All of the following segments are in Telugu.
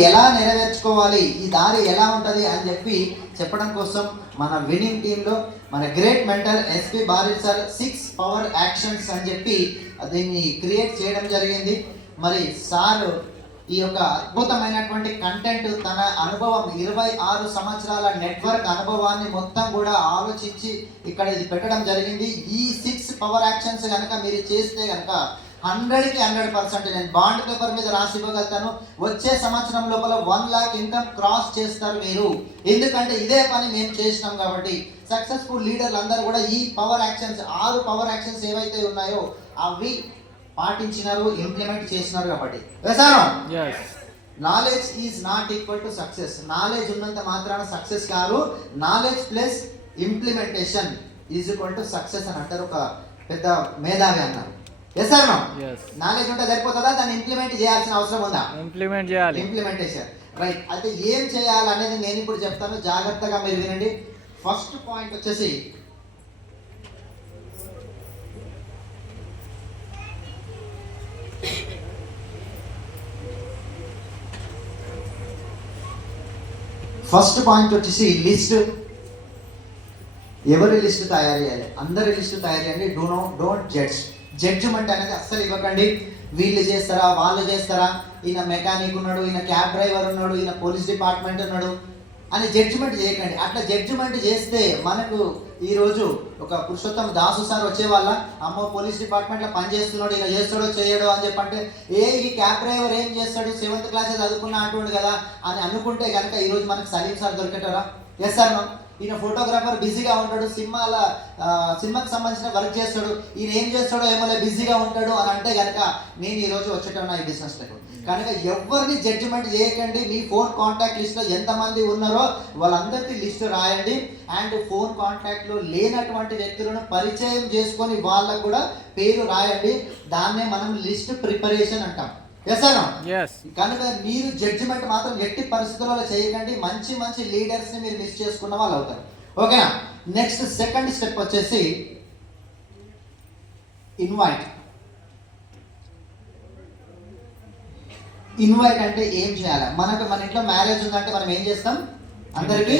ఎలా నెరవేర్చుకోవాలి, ఈ దారి ఎలా ఉంటుంది అని చెప్పడం కోసం మన విన్నింగ్ టీంలో మన great mentor SP Baril sir 6 power actions అని చెప్పి దీన్ని క్రియేట్ చేయడం జరిగింది. మరి సార్ ఈ యొక్క అద్భుతమైనటువంటి కంటెంట్ తన అనుభవం 26 సంవత్సరాల నెట్వర్క్ అనుభవాన్ని మొత్తం కూడా ఆలోచించి ఇక్కడ ఇది పెట్టడం జరిగింది. ఈ 6 పవర్ యాక్షన్స్ కనుక మీరు చేస్తే కనుక 100కి 100% నేను బాండ్ పేపర్ మీద రాసి ఇవ్వగలుగుతాను. వచ్చే సంవత్సరం లోపల 1 lakh ఇన్కమ్ క్రాస్ చేస్తారు మీరు. ఎందుకంటే ఇదే పని మేము చేసినాం కాబట్టి. సక్సెస్ఫుల్ లీడర్లు అందరూ కూడా ఈ పవర్ యాక్షన్స్ 6 పవర్ యాక్షన్స్ ఏవైతే ఉన్నాయో అవి పాటించినారు, ఇంప్లిమెంట్ చేసినారు కాబట్టి. Knowledge is not equal to success. Knowledge ఉన్నంత మాత్రాన సక్సెస్ కాదు. Knowledge plus implementation is equal to success అని అంటారు ఒక పెద్ద మేధావి అన్నారు. నాలెడ్జ్ ఉంటే సరిపోతుందా, దాన్ని ఇంప్లిమెంట్ చేయాల్సిన అవసరం ఉందా? ఇంప్లిమెంట్ చేయాలి. Implementation right. అయితే ఏం చేయాలనేది నేను ఇప్పుడు చెప్తాను, జాగ్రత్తగా మీరు వినండి. ఫస్ట్ పాయింట్ వచ్చేసి లిస్ట్. ఎవరి లిస్ట్ తయారు చేయాలి? అందరి లిస్ట్ తయారు చేయండి. డోంట్ జడ్జ్మెంట్ అనేది అస్సలు ఇవ్వకండి. వీళ్ళు చేస్తారా, వాళ్ళు చేస్తారా, ఈయన మెకానిక్ ఉన్నాడు, ఈయన క్యాబ్ డ్రైవర్ ఉన్నాడు, ఈయన పోలీస్ డిపార్ట్మెంట్ ఉన్నాడు అని జడ్జిమెంట్ చేయకండి. అట్లా జడ్జిమెంట్ చేస్తే మనకు ఈరోజు ఒక పురుషోత్తం దాసు సార్ వచ్చే వాళ్ళ అమ్మో పోలీస్ డిపార్ట్మెంట్లో పనిచేస్తున్నాడు, ఇలా చేస్తాడో చేయడో అని చెప్పంటే ఈ క్యాబ్ డ్రైవర్ ఏం చేస్తాడు, 7th క్లాస్ చదువుకున్న అంటుండు కదా అని అనుకుంటే కనుక ఈరోజు మనకు సలీం సార్ దొరికేటారా? Yes sir no. ఈయన ఫోటోగ్రాఫర్ బిజీగా ఉంటాడు, సినిమాకి సంబంధించిన వర్క్ చేస్తాడు, ఈయన ఏం చేస్తాడో ఏమో బిజీగా ఉంటాడు అని అంటే కనుక నేను ఈరోజు వచ్చేటన్నా ఈ బిజినెస్లకు. కనుక ఎవరిని జడ్జిమెంట్ చేయకండి. మీ ఫోన్ కాంటాక్ట్ లిస్ట్లో ఎంతమంది ఉన్నారో వాళ్ళందరికీ లిస్ట్ రాయండి. అండ్ ఫోన్ కాంటాక్ట్లో లేనటువంటి వ్యక్తులను పరిచయం చేసుకొని వాళ్ళకు కూడా పేరు రాయండి. దాన్నే మనం లిస్ట్ ప్రిపరేషన్ అంటాం. కనుక మీరు జడ్జిమెంట్ మాత్రం ఎట్టి పరిస్థితుల్లో చేయకండి. మంచి లీడర్స్ ని మీరు మిస్ చేసుకున్న వాళ్ళు అవుతారు. ఓకేనా? నెక్స్ట్ సెకండ్ స్టెప్ వచ్చేసి ఇన్వైట్ అంటే ఏం చేయాలి? మన ఇంట్లో మ్యారేజ్ ఉందంటే మనం ఏం చేస్తాం? అందరికీ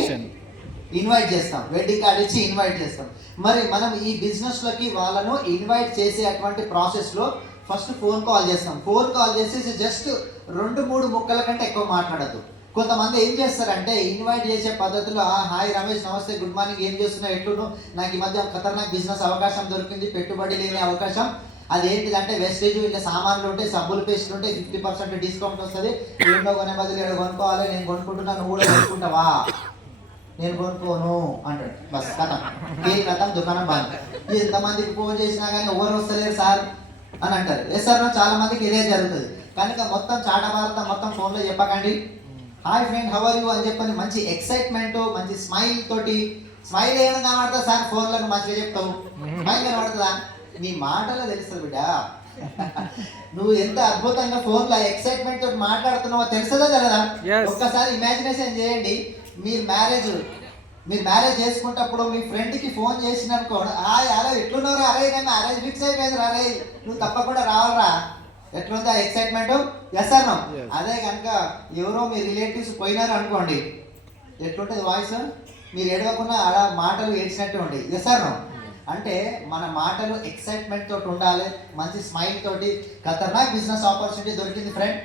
ఇన్వైట్ చేస్తాం, వెడ్డింగ్ కార్డ్ ఇచ్చి ఇన్వైట్ చేస్తాం. మరి మనం ఈ బిజినెస్ లోకి వాళ్ళను ఇన్వైట్ చేసే అటువంటి ప్రాసెస్ లో ఫస్ట్ ఫోన్ కాల్ చేస్తాం. ఫోన్ కాల్ చేసేసి జస్ట్ 2-3 ముక్కల కంటే ఎక్కువ మాట్లాడద్దు. కొంతమంది ఏం చేస్తారంటే ఇన్వైట్ చేసే పద్ధతిలో హాయ్ రమేష్, నమస్తే, గుడ్ మార్నింగ్, ఏం చేస్తున్నావు, ఎట్లును, నాకు ఈ మధ్య ఖతర్నాక్ బిజినెస్ అవకాశం దొరికింది, పెట్టుబడి లేని అవకాశం. అదేంటిదంటే వెస్టేజ్, ఇలా సామాన్లు ఉంటాయి, సబ్బులు పేస్ట్లు ఉంటాయి, 50% డిస్కౌంట్ వస్తుంది, ఏంటో కొనే బదులు ఇక్కడ కొనుక్కోవాలి, నేను కొనుక్కుంటున్నా, నువ్వు కూడా కొనుక్కుంటావా? నేను కొనుక్కోను అంటాడు. బస్ కథం దుకాణం బంద్. ఎంతమందికి ఫోన్ చేసినా కానీ ఎవరు వస్తలేరు సార్ అని అంటారు. ఎస్ సార్, చాలా మందికి ఇదే జరుగుతుంది. కనుక మొత్తం చాటభారతం మొత్తం ఫోన్లో చెప్పకండి. Hi friend, how are you అని చెప్పని మంచి ఎక్సైట్మెంట్, మంచి స్మైల్ తోటి. స్మైల్ ఏమైనా కనబడతా సార్ ఫోన్లో మంచిగా చెప్తావు, స్మైల్ కనబడుతుందా? నీ మాటలో తెలుస్తుంది బిడ్డ. నువ్వు ఎంత అద్భుతంగా ఫోన్లో ఎక్సైట్మెంట్ తోటి మాట్లాడుతున్నావో తెలుస్తుందా కదా? ఒక్కసారి ఇమాజినేషన్ చేయండి. మీరు మ్యారేజ్ చేసుకుంటప్పుడు మీ ఫ్రెండ్కి ఫోన్ చేసినప్పుడు అలా ఎట్లున్నారా, అరే నేను మ్యారేజ్ ఫిక్స్ అయిపోయింది, అరే నువ్వు తప్పకుండా రావాలరా, ఎట్లుందా ఎక్సైట్మెంట్? ఎస్ అన్నాం. అదే కనుక ఎవరో మీ రిలేటివ్స్ పోయినారు అనుకోండి, ఎట్లుంటుంది వాయిస్? మీరు ఏడవకుండా అలా మాటలు ఏడ్చినట్టు ఉండి. ఎస్ అన్నాం. అంటే మన మాటలు ఎక్సైట్మెంట్ తోటి ఉండాలి, మంచి స్మైల్ తోటి. ఖతర్నాక్ బిజినెస్ ఆపర్చునిటీ దొరికింది ఫ్రెండ్,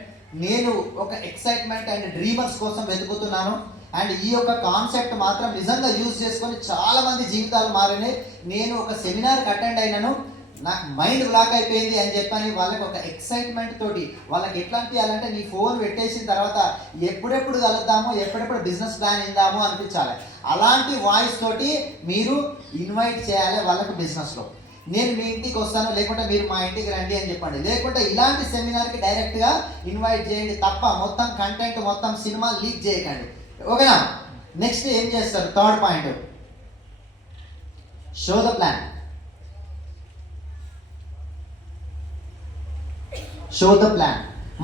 నేను ఒక ఎక్సైట్మెంట్ అండ్ డ్రీమర్స్ కోసం వెతుకుతున్నాను. అండ్ ఈ యొక్క కాన్సెప్ట్ మాత్రం నిజంగా యూజ్ చేసుకొని చాలా మంది జీవితాలు మారినాయి. నేను ఒక సెమినార్కి అటెండ్ అయినాను, నాకు మైండ్ బ్లాక్ అయిపోయింది అని చెప్పని వాళ్ళకి ఒక ఎక్సైట్మెంట్ తోటి వాళ్ళకి ఎట్లా అనిపించాలంటే నీ ఫోన్ పెట్టేసిన తర్వాత ఎప్పుడెప్పుడు కలుద్దామో, ఎప్పుడెప్పుడు బిజినెస్ ప్లాన్ ఇందామో అనిపించాలి. అలాంటి వాయిస్ తోటి మీరు ఇన్వైట్ చేయాలి వాళ్ళకి బిజినెస్లో. నేను మీ ఇంటికి వస్తాను, లేకుంటే మీరు మా ఇంటికి రండి అని చెప్పండి. లేకుంటే ఇలాంటి సెమినార్కి డైరెక్ట్గా ఇన్వైట్ చేయండి తప్ప మొత్తం కంటెంట్, మొత్తం సినిమా లీక్ చేయకండి. ఓకేనా? నెక్స్ట్ ఏం చేస్తారు? Third point, show the plan.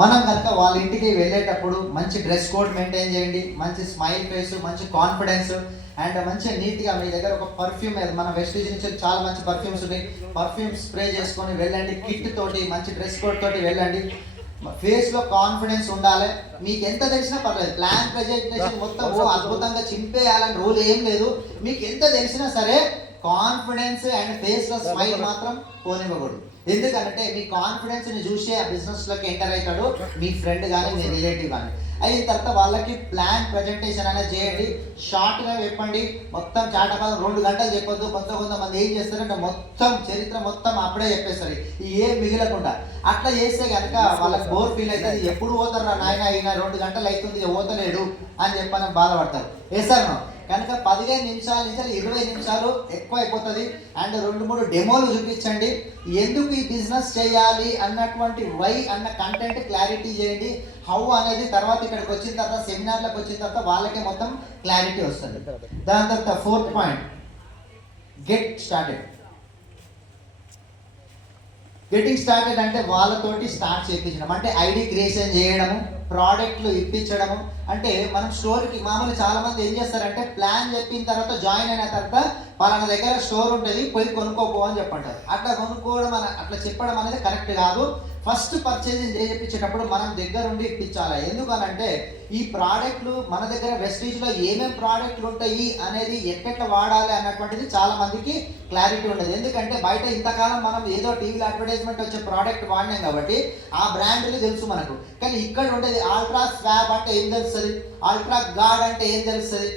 మనం కనుక వాళ్ళ ఇంటికి వెళ్ళేటప్పుడు మంచి డ్రెస్ కోడ్ మెయింటైన్ చేయండి, మంచి స్మైల్ ఫేస్, మంచి కాన్ఫిడెన్స్ అండ్ మంచిగా నీట్గా మీ దగ్గర ఒక పర్ఫ్యూమ్, మన వెస్టేజ్ నుంచి చాలా మంచి పర్ఫ్యూమ్స్ ఉన్నాయి, పర్ఫ్యూమ్ స్ప్రే చేసుకొని వెళ్ళండి. కిట్ తోటి, మంచి డ్రెస్ కోడ్ తోటి వెళ్ళండి. ఫేస్ లో కాన్ఫిడెన్స్ ఉండాలి. మీకు ఎంత తెలిసినా పర్లేదు, ప్లాన్ ప్రెజెంటేషన్ మొత్తం అద్భుతంగా చింపేయాలని రూల్ ఏం లేదు. మీకు ఎంత తెలిసినా సరే కాన్ఫిడెన్స్ అండ్ ఫేస్ లో స్మైల్ మాత్రం పోనివ్వకూడదు. ఎందుకంటే మీ కాన్ఫిడెన్స్ ని చూసి ఆ బిజినెస్ లోకి ఎంటర్ అవుతాడు మీ ఫ్రెండ్ కానీ మీ రిలేటివ్ కానీ. అయిన తర్వాత వాళ్ళకి ప్లాన్ ప్రజెంటేషన్ అనేది చేయండి, షార్ట్ గా చెప్పండి, మొత్తం చాటకాలం 2 గంటలు చెప్పొద్దు. కొంతమంది ఏం చేస్తారంటే మొత్తం చరిత్ర మొత్తం అప్పుడే చెప్పేస్తారు, ఏం మిగిలకుండా. అట్లా చేస్తే కనుక వాళ్ళకి బోర్ ఫీల్ అవుతుంది. ఎప్పుడు పోతారు రా నాయన, ఈయన 2 గంటలు అవుతుంది పోతలేడు అని చెప్పని బాధపడతారు. వేసారు కనుక 15 నిమిషాల నుంచి 20 నిమిషాలు ఎక్కువ అయిపోతుంది. అండ్ 2-3 డెమోలు చూపించండి, ఎందుకు ఈ బిజినెస్ చేయాలి అన్నటువంటి వై అన్న కంటెంట్ క్లారిటీ చేయండి. హౌ అనేది తర్వాత ఇక్కడికి వచ్చిన తర్వాత సెమినార్లకు వచ్చిన తర్వాత వాళ్ళకే మొత్తం క్లారిటీ వస్తుంది. దాని తర్వాత 4th point, get started. Getting started అంటే వాళ్ళతోటి స్టార్ట్ చేయించడం, అంటే ఐడి క్రియేషన్ చేయడము, ప్రోడక్ట్లు ఇప్పించడము. అంటే మనం స్టోర్కి మామూలు చాలా మంది ఏం చేస్తారంటే ప్లాన్ చెప్పిన తర్వాత జాయిన్ అయిన తర్వాత పలానా దగ్గర స్టోర్ ఉంటుంది పోయి కొనుక్కోపో అని చెప్పంటారు. అట్లా కొనుక్కోవడం అట్లా చెప్పడం అనేది కరెక్ట్ కాదు. ఫస్ట్ పర్చేసింగ్ చేయించేటప్పుడు మనం దగ్గర ఉండి ఇప్పించాలి. ఎందుకనంటే ఈ ప్రోడక్ట్లు మన దగ్గర వెస్టీజ్లో ఏమేమి ప్రోడక్ట్లు ఉంటాయి అనేది ఎట్లా వాడాలి అన్నటువంటిది చాలా మందికి క్లారిటీ ఉండదు. ఎందుకంటే బయట ఇంతకాలం మనం ఏదో టీవీలో అడ్వర్టైజ్మెంట్ వచ్చే ప్రోడక్ట్ వాడినాం కాబట్టి ఆ బ్రాండ్లు తెలుసు మనకు. కానీ ఇక్కడ ఉండేది అల్ట్రా స్వాబ్ అంటే ఏం తెలుస్తుంది, అల్ట్రా గార్డ్ అంటే ఏం తెలుస్తుంది,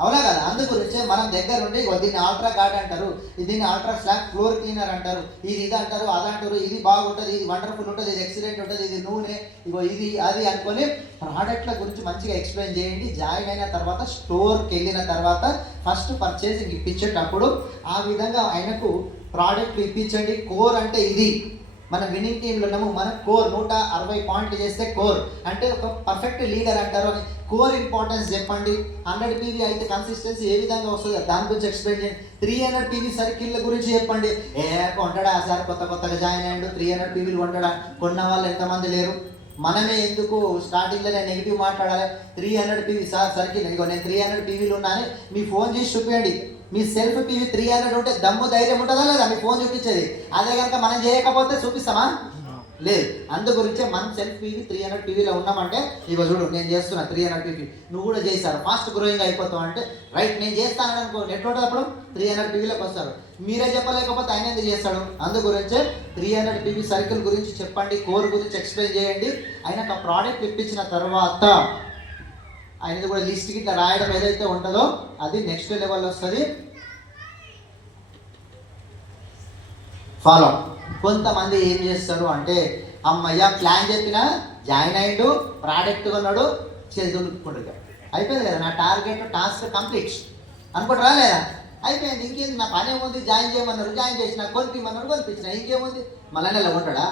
అవునా కదా? అందు గురించి మనం దగ్గర ఉండి దీన్ని అల్ట్రా గార్డ్ అంటారు, దీన్ని అల్ట్రా స్లాబ్ ఫ్లోర్ క్లీనర్ అంటారు, ఇది అంటారు, అది అంటారు, ఇది బాగుంటుంది, ఇది వండర్ఫుల్ ఉంటుంది, ఇది ఎక్సలెంట్ ఉంటుంది, ఇది నూనె, ఇది అది అనుకొని ప్రోడక్ట్ల గురించి మంచిగా ఎక్స్ప్లెయిన్ చేయండి. జాయిన్ అయిన తర్వాత స్టోర్కి వెళ్ళిన తర్వాత ఫస్ట్ పర్చేసింగ్ ఇప్పించేటప్పుడు ఆ విధంగా ఆయనకు ప్రోడక్ట్లు ఇప్పించండి. కోర్ అంటే ఇది, మన విన్నింగ్ టీంలో ఉన్నాము, మన కోర్ 160 పాయింట్లు చేస్తే కోర్ అంటే ఒక పర్ఫెక్ట్ లీడర్ అంటారు అని కోర్ ఇంపార్టెన్స్ చెప్పండి. 100 PV అయితే కన్సిస్టెన్సీ ఏ విధంగా వస్తుంది దాని గురించి ఎక్స్ప్లెయిన్ చేయండి. 300 PV సర్కిళ్ళ గురించి చెప్పండి. కొంటాడా సార్, కొత్తగా జాయిన్ అయ్యాడు 300 PVలు కొంటాడా, కొన్న వాళ్ళు ఎంతమంది లేరు, మనమే ఎందుకు స్టార్టింగ్లోనే నెగిటివ్ మాట్లాడాలి. 300 PV సార్ సర్కిల్, ఇగో నేను 300 PVలు ఉన్నాను, మీ ఫోన్ చేసి చూపించండి. మీ సెల్ఫ్ PV 300 ఉంటే దమ్ము ధైర్యం ఉంటుందా లేదా మీ ఫోన్ చూపించేది? అదే కనుక మనం చేయకపోతే చూపిస్తామా? లేదు. అందు గురించే మనం సెల్ఫ్ PV 300 PVలో ఉన్నామంటే ఇగో చూడు నేను చేస్తున్నా 300 PV, నువ్వు కూడా చేశారు, ఫాస్ట్ గ్రోయింగ్ అయిపోతావు అంటే రైట్ నేను చేస్తానని అనుకో, నెట్ ఉంటుంది అప్పుడు 300 PVలోకి వస్తారు. మీరే చెప్పలేకపోతే ఆయన ఎందుకు చేస్తాడు? అందు గురించే 300 PV సర్కిల్ గురించి చెప్పండి, కోర్ గురించి ఎక్స్ప్లెయిన్ చేయండి. ఆయన ఒక ప్రోడక్ట్ ఇప్పించిన తర్వాత ఆయనది కూడా లిస్ట్కి ఇట్లా రాయడం ఏదైతే ఉంటుందో అది నెక్స్ట్ లెవెల్ వస్తుంది. ఫాలో. కొంతమంది ఏం చేస్తారు అంటే అమ్మయ్య ప్లాన్ చెప్పినా జాయిన్ అయ్యిండు, ప్రోడక్ట్ కొన్నాడు, చేదుకుంటాడు, అయిపోయింది కదా నా టార్గెట్ టాస్క్ కంప్లీట్ అనుకుంటారా లేదా? అయిపోయింది, ఇంకేంది నా పని ఏముంది, జాయిన్ చేయమన్నారు జాయిన్ చేసిన, కొనిపిమన్నారు కొనిపించిన, ఇంకేముంది, మళ్ళీ నెల ఉంటాడా?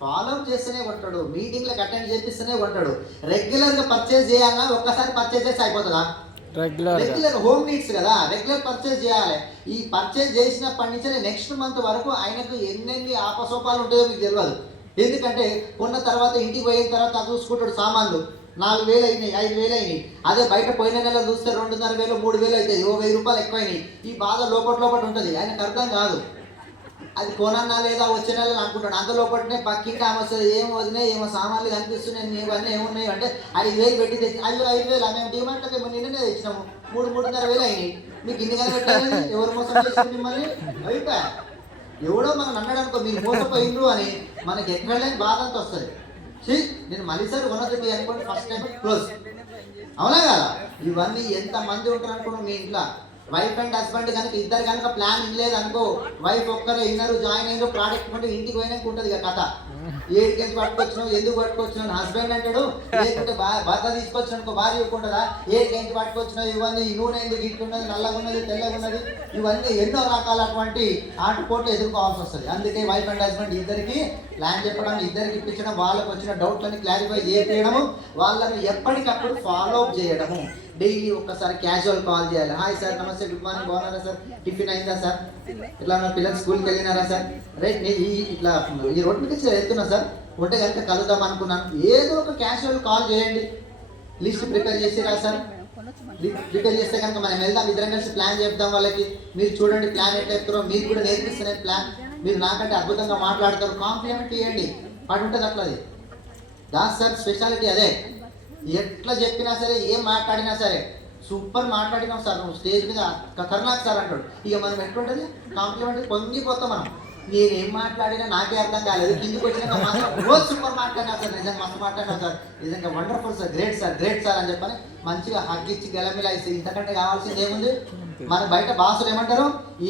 ఫాలో చేస్తూనే ఉంటాడు, మీటింగ్లకు అటెండ్ చేపిస్తూనే ఉంటాడు. రెగ్యులర్గా పర్చేజ్ చేయాలన్నా ఒక్కసారి పర్చేజ్ చేస్తే అయిపోతుందా? రెగ్యులర్ హోమ్ నీడ్స్ కదా, రెగ్యులర్ పర్చేజ్ చేయాలి. ఈ పర్చేజ్ చేసినప్పటి నుంచి నెక్స్ట్ మంత్ వరకు ఆయనకు ఎన్ని ఆపసోపాలు ఉంటాయో మీకు తెలియదు. ఎందుకంటే కొన్న తర్వాత ఇంటికి పోయిన తర్వాత అది చూసుకుంటాడు, సామాన్లు 4,000 అయినాయి, 5,000 అయినాయి. అదే బయట పోయిన నెల చూస్తే 2,500 3,000 అవుతుంది, 1,000 రూపాయలు ఎక్కువైనాయి. ఈ బాధ లోపల ఉంటుంది, ఆయనకు అర్థం కాదు. అది కొనన్నా లేదా వచ్చే నెలలో అనుకుంటాడు. అందులోపటినే పక్కింటి ఆమె వస్తుంది, ఏమో వదిలే ఏమో సామాన్లు కనిపిస్తున్నాయి, ఇవన్నీ ఏమున్నాయి అంటే 5,000 పెట్టి తెచ్చి 5,000 మేము డిమాండ్లకి నిన్ననే తెచ్చినాము, 3,500 అయినాయి. మీకు ఇన్ని కానీ పెట్టాలి, ఎవరు మోసం చేసింది మిమ్మల్ని? అయిపోయా ఎవడో మనం అన్నాడు అనుకో మీరు మోసపోయిండ్రు అని మనకి ఎక్కడ లేని బాధ అంతా వస్తుంది. నేను మళ్ళీ సార్ కొనద్దు మీరు అనుకోండి, ఫస్ట్ టైం క్లోజ్, అవునా కదా? ఇవన్నీ ఎంతమంది ఉంటారు అనుకోండి మీ ఇంట్లో. వైఫ్ అండ్ హస్బెండ్ కనుక ఇద్దరు కనుక ప్లాన్ ఇవ్వలేదు అనుకో, వైఫ్ ఒక్కరే ఇన్నరు జాయిన్ అయినారు, ప్రోడక్ట్ కొంటే ఇంటికి పోయినాక ఉంటుంది ఇక కథ. ఏడికెందుకు పట్టుకొచ్చినావు, ఎందుకు పట్టుకొచ్చినావు హస్బెండ్ అంటాడు, లేకుంటే భర్త తీసుకొచ్చిన అనుకో భార్య ఇవ్వకుంటుందా, ఏడికెందుకు పట్టుకొచ్చినావు, ఇవన్నీ ఈ నూనె ఎందుకు ఇట్టున్నది, నల్లగా ఉన్నది, తెల్లగా ఉన్నది, ఇవన్నీ ఎన్నో రకాలటువంటి ఆటపోట్లు ఎదుర్కోవాల్సి వస్తుంది. అందుకే వైఫ్ అండ్ హస్బెండ్ ఇద్దరికి ప్లాన్ చెప్పడం, ఇద్దరికి ఇప్పించడం, వాళ్ళకు వచ్చిన డౌట్లని క్లారిఫై చేయడము, వాళ్ళని ఎప్పటికప్పుడు ఫాలో అప్ చేయడము. డైలీ ఒక్కసారి క్యాజువల్ కాల్ చేయాలి, హాయ్ సార్, నమస్తే, గుడ్ మార్నింగ్, బాగున్నారా సార్, టిఫిన్ అయిందా సార్, ఇట్లా నా పిల్లలు స్కూల్కి వెళ్ళినారా సార్, రైట్ నేను ఇట్లా ఈ రోడ్ మీద వెళ్తున్నా సార్, ఉంటే కనుక కలుద్దాం అనుకున్నాను. ఏదో ఒక క్యాజువల్ కాల్ చేయండి. లిస్ట్ ప్రిపేర్ చేసిరా సార్, ప్రిపేర్ చేస్తే కనుక మనం వెళ్దాం, ఇద్దరం కలిసి ప్లాన్ చేద్దాం వాళ్ళకి. మీరు చూడండి ప్లాన్ ఎట్లా ఎత్తారో, మీరు కూడా నేర్పిస్తున్నారు ప్లాన్, మీరు నాకంటే అద్భుతంగా మాట్లాడతారు, కాంప్లిమెంట్ ఇవ్వండి, పడి ఉంటుంది అట్లా. అది దాస్ సార్ స్పెషాలిటీ అదే. ఎట్లా చెప్పినా సరే, ఏం మాట్లాడినా సరే సూపర్ మాట్లాడినాం సార్, నువ్వు స్టేజ్ మీద ఖతర్నాక్ సార్ అంటాడు. ఇక మనం ఎట్లుంటుంది, కాంప్లిమెంట్ పొంగిపోతాం మనం. నేనేం మాట్లాడినా నాకే అర్థం కాలేదు, కిందికి వచ్చినాక మాత్రం రోజు సూపర్ మాట్లాడినా సార్, నిజంగా మస్తు మాట్లాడినా సార్, నిజంగా wonderful sir, great sir, great sir అని చెప్పని మంచిగా హగ్గిచ్చి గెలమిలాయిస్తే ఇంతకంటే కావాల్సింది ఏముంది. మన బయట బాసులు ఏమంటారు,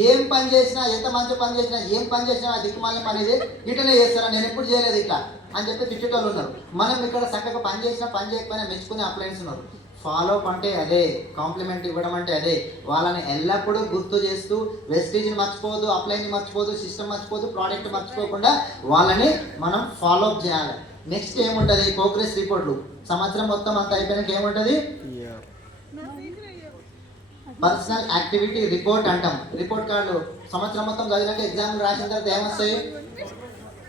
ఏం పని చేసినా, ఎంత మంచి పని చేసినా, ఏం పని చేసినా దిక్కుమాలిన పని ఇది ఇట్లనే చేస్తారా, నేను ఎప్పుడు చేయలేదు ఇట్లా అని చెప్పి తిట్టేటోళ్ళు ఉన్నారు. మనం ఇక్కడ చక్కగా పని చేసినా పని చేయకపోయినా మెచ్చుకునే అప్లయన్స్ ఉన్నారు. ఫాలో అప్ అంటే అదే, కాంప్లిమెంట్ ఇవ్వడం అంటే అదే. వాళ్ళని ఎల్లప్పుడూ గుర్తు చేస్తూ వెస్టేజ్ని మర్చిపోదు, అప్లైన్ని మర్చిపోదు, సిస్టమ్ మర్చిపోదు, ప్రోడక్ట్ మర్చిపోకుండా వాళ్ళని మనం ఫాలో అప్ చేయాలి. నెక్స్ట్ ఏముంటుంది, ప్రోగ్రెస్ రిపోర్ట్లు. సంవత్సరం మొత్తం అంతా అయిపోయినాక ఏముంటుంది, పర్సనల్ యాక్టివిటీ రిపోర్ట్ అంటాం. రిపోర్ట్ కార్డులు సంవత్సరం మొత్తం చదివినాక ఎగ్జామ్ రాసిన తర్వాత ఏమొస్తాయి,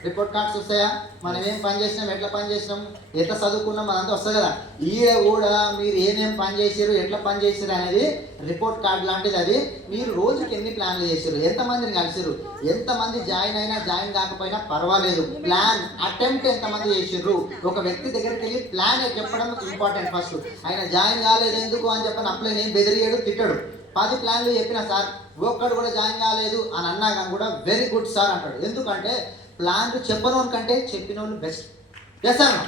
రిపోర్ట్ కార్డ్స్ వస్తాయా, మనం ఏం పని చేసినాం, ఎట్లా పని చేసినాం, ఎట్లా చదువుకున్నాం, అదంతా వస్తుంది కదా. ఈడ కూడా మీరు ఏమేం పని చేసారు, ఎట్లా పని చేసారు అనేది రిపోర్ట్ కార్డ్ లాంటిది. అది మీరు రోజుకి ఎన్ని ప్లాన్లు చేసారు, ఎంతమందిని కలిసారు, ఎంతమంది జాయిన్ అయినా జాయిన్ కాకపోయినా పర్వాలేదు, ప్లాన్ అటెంప్ట్ ఎంతమంది చేసారు. ఒక వ్యక్తి దగ్గరికి వెళ్ళి ప్లాన్ చెప్పడం ఇంపార్టెంట్. ఫస్ట్ ఆయన జాయిన్ కాలేదు ఎందుకు అని చెప్పని అప్లై ఏం బెదిరియాడు, తిట్టాడు. 10 ప్లాన్లు చెప్పినా సార్ ఒక్కడు కూడా జాయిన్ కాలేదు అని అన్నా కానీ కూడా వెరీ గుడ్ సార్ అంటాడు. ఎందుకంటే ప్లాన్లు చెప్పను కంటే చెప్పిన వాళ్ళు బెస్ట్. చేస్తాను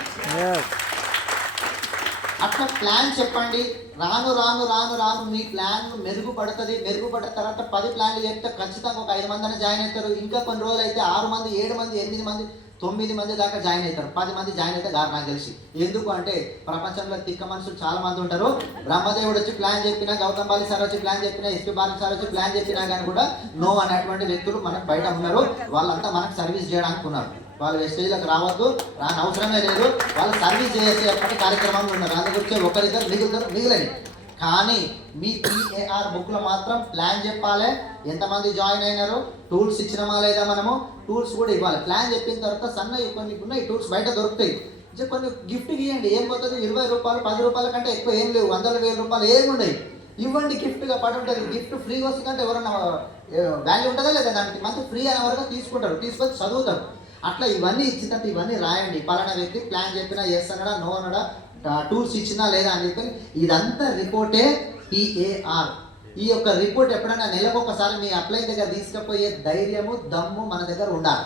అట్లా ప్లాన్ చెప్పండి. రాను రాను రాను రాను మీ ప్లాన్ మెరుగుపడుతుంది. మెరుగుపడిన తర్వాత 10 ప్లాన్లు చెప్తే ఖచ్చితంగా ఒక 5 మంది జాయిన్ అవుతారు. ఇంకా కొన్ని రోజులు అయితే 6 మంది, 7 మంది, 8 మంది, 9 మంది దాకా జాయిన్ అవుతారు. 10 మంది జాయిన్ అయితే కాదు నాకు తెలిసి. ఎందుకు అంటే ప్రపంచంలో తిక్క మనుషులు చాలా మంది ఉంటారు. బ్రహ్మదేవుడు వచ్చి ప్లాన్ చెప్పినా, గౌతమ్ బాలి సార్ వచ్చి ప్లాన్ చెప్పినా, ఎస్పీ బాలి సార్ వచ్చి ప్లాన్ చెప్పినా కానీ కూడా నో అనేటువంటి వ్యక్తులు మనకు బయట ఉన్నారు. వాళ్ళంతా మనకు సర్వీస్ చేయడానికి ఉన్నారు. వాళ్ళు వెస్టేజ్లకు రావద్దు, రాని అవసరమే లేదు. వాళ్ళు సర్వీస్ చేసే ఎప్పటి కార్యక్రమంలో ఉన్నారు. అందు గురించి ఒకరిద్దరు మిగిలిని. కానీ మీ PAR బుక్లో మాత్రం ప్లాన్ చెప్పాలి, ఎంతమంది జాయిన్ అయినారు, టూల్స్ ఇచ్చినామా లేదా, మనము టూల్స్ కూడా ఇవ్వాలి. ప్లాన్ చెప్పిన తర్వాత సన్నవి కొన్ని ఉన్నాయి టూల్స్ బయట దొరుకుతాయి. కొన్ని గిఫ్ట్ ఇవ్వండి, ఏం పోతుంది, 20 రూపాయలు 10 రూపాయల కంటే ఎక్కువ ఏం లేవు, 100,000 రూపాయలు ఏమి ఉండవు. ఇవ్వండి, గిఫ్ట్గా పడి ఉంటుంది. గిఫ్ట్ ఫ్రీగా వస్తుందంటే ఎవరన్నా వాల్యూ ఉంటుందా లేదా, దానికి మంచి ఫ్రీ అనే వరకు తీసుకుంటారు, తీసుకొని చదువుతారు. అట్లా ఇవన్నీ ఇచ్చిన తర్వాత ఇవన్నీ రాయండి. పలానా వ్యక్తి ప్లాన్ చెప్పినా ఎస్ అన్నాడా, నో అన్నాడా, టూల్స్ ఇచ్చినా లేదా అని చెప్పి ఇదంతా రిపోర్టే PAR. ఈ యొక్క రిపోర్ట్ ఎప్పుడైనా నెలకొకసారి మీ అప్లై దగ్గర తీసుకుపోయే ధైర్యము, దమ్ము మన దగ్గర ఉండాలి.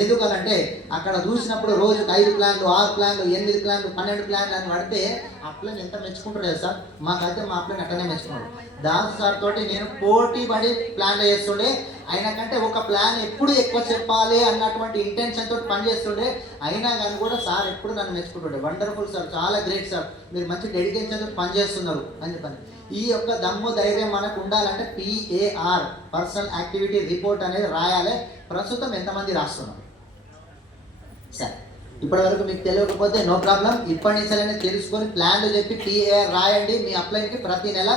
ఎందుకనంటే అక్కడ చూసినప్పుడు రోజుకి 5 ప్లాన్లు, 6 ప్లాన్లు, 8 ప్లాన్లు, 12 ప్లాన్లు అని పడితే అప్లైన్ ఎంత మెచ్చుకుంటారు కదా సార్. మాకైతే మా అప్లైన్ అట్లనే మెచ్చుకున్నాడు. దాస్ సార్ తోటి నేను పోటీ పడి ప్లాన్లు చేస్తుండే. అయినా కంటే ఒక ప్లాన్ ఎప్పుడు ఎక్కువ చెప్పాలి అన్నటువంటి ఇంటెన్షన్ తోటి పనిచేస్తుండే. అయినా కానీ కూడా సార్ ఎప్పుడు నన్ను మెచ్చుకుంటుండే. వండర్ఫుల్ సార్, చాలా గ్రేట్ సార్, మీరు మంచి డెడికేషన్ తోటి పనిచేస్తున్నారు అని చెప్పని. ఈ యొక్క దమ్ము ధైర్యం మనకు ఉండాలంటే PAR, పర్సనల్ యాక్టివిటీ రిపోర్ట్ అనేది రాయాలి. ప్రస్తుతం ఎంతమంది రాస్తున్నారు సరే, ఇప్పటి వరకు మీకు తెలియకపోతే నో ప్రాబ్లం, ఇప్పటి నుంచి తెలుసుకొని ప్లాన్లు చెప్పి PAR రాయండి. మీ అప్లైన్కి ప్రతి నెల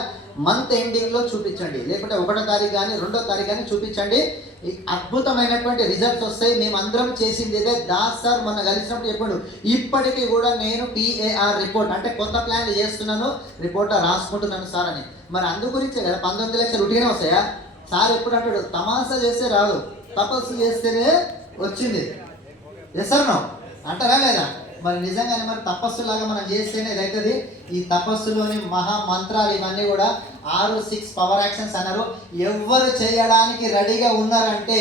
మంత్ ఎండింగ్లో చూపించండి, లేకుంటే 1వ తారీఖు కానీ 2వ తారీఖు కానీ చూపించండి. అద్భుతమైనటువంటి రిజల్ట్స్ వస్తాయి. మేమందరం చేసింది ఇదే. దాస్ సార్ మొన్న కలిసినప్పుడు చెప్పాడు, ఇప్పటికీ కూడా నేను PAR రిపోర్ట్ అంటే కొత్త ప్లాన్లు చేస్తున్నాను, రిపోర్ట్ రాసుకుంటున్నాను సార్ అని. మరి అందు గురించే కదా 19 లక్షలు ఉట్టిగానే వస్తాయా. సార్ ఎప్పుడు అంటాడు, తమాషా చేస్తే రాదు, తపస్సు చేస్తేనే వచ్చింది. ఎస్ నో అంటారా లేదా. మరి నిజంగానే మరి తపస్సులాగా మనం చేస్తేనే అవుతుంది. ఈ తపస్సులోని మహా మంత్రాలు ఇవన్నీ కూడా 6 పవర్ యాక్షన్స్ అన్నారు. ఎవరు చేయడానికి రెడీగా ఉన్నారంటే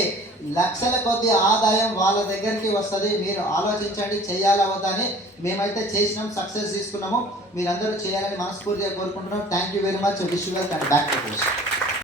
లక్షల కొద్ది ఆదాయం వాళ్ళ దగ్గరికి వస్తుంది. మీరు ఆలోచించండి, చేయాలా వద్దని. మేమైతే చేసినాం, సక్సెస్ తీసుకున్నాము. మీరందరూ చేయాలని మనస్ఫూర్తిగా కోరుకుంటున్నాం. Thank you very much. Wish you well and back to